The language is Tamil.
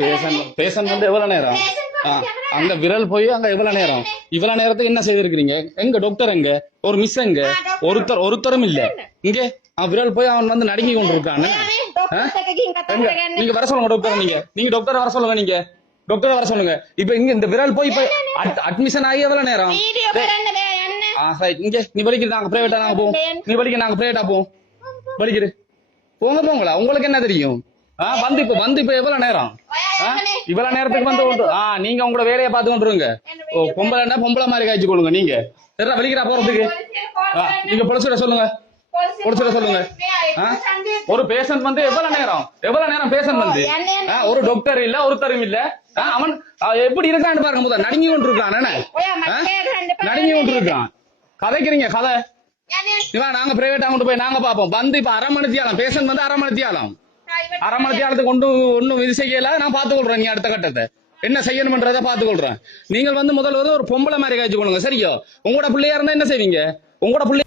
பேசன் பேசன் வந்து எவ்வளவு நேரம் ஆ, அங்க விரல் போய் அங்க எவ்வளவு நேரம் இவ்வளவு நேரத்துக்கு என்ன செய்திருக்கிறீங்க எங்க டாக்டர் எங்க ஒரு மிஸ் எங்க ஒருத்தர் ஒருத்தரும் இல்ல இங்க விரல் போய் அவன் வந்து நடுங்கி கொண்டு இருக்கான்னு எங்க நீங்க வர சொல்லுங்க டாக்டர் நீங்க நீங்க டாக்டர் வர சொல்லுங்க நீங்க டாக்டர் வர சொல்லுங்க இப்ப இங்க இந்த விரல் போய் இப்ப அட்மிஷன் ஆகி எவ்வளவு நேரம் இங்க நீ வலிக்குது நாங்க பிரைவேட்டா நாங்க போவோம் நீ வலிக்க நாங்க பிரைவேட்டா போவோம் வலிக்குது போங்க போங்களா உங்களுக்கு என்ன தெரியும் வந்து இப்ப வந்து இப்ப எவ்வளவு நேரம்? இவ்வளவு நேரத்துக்கு வந்து கொண்டு ஆ நீங்க உங்களோட வேலையை பார்த்து கொண்டுருங்க ஓ பொம்பளைன்னா பொம்பளை மாதிரி காய்ச்சி கொள்ளுங்க நீங்க. சரிடா வலிக்கிறா போறதுக்கு. ஆ, நீங்க பொலிச்சுட சொல்லுங்க. பொலிச்சுட சொல்லுங்க? ஒரு பேஷண்ட் வந்து எவ்வளவு நேரம்? எவ்வளவு நேரம் பேஷண்ட் வந்து? ஒரு டாக்டர் இல்ல ஒருத்தரும் இல்ல. அவன் எப்படி இருக்கான்னு பாருங்க முதல்ல. நடுங்கி கொண்டு இருக்கான் என்ன? நடுங்கி கொண்டு இருக்கான் கதைக்கிறீங்க கதை? இவன் நாங்க பிரைவேட்டா கொண்டு போய் நாங்க பாப்போம் வந்து இப்ப அரை மணி தியாலம் பேஷண்ட் வந்து அரை மணி தியாலம் அரை மணி தியாலத்துக்கு கொண்டு ஒன்னும் இது செய்யல. நான் பாத்துக்கொள்றேன் நீ அடுத்த கட்டத்தை. என்ன செய்யணும்ன்றத பாத்துக்கொள்றேன் நீங்கள் வந்து முதல்ல வந்து ஒரு பொம்பளை மாதிரி காய்ச்சி கொள்ளுங்க சரியோ? உங்களோட பிள்ளையா இருந்தா என்ன செய்வீங்க? உங்களோட பிள்ளை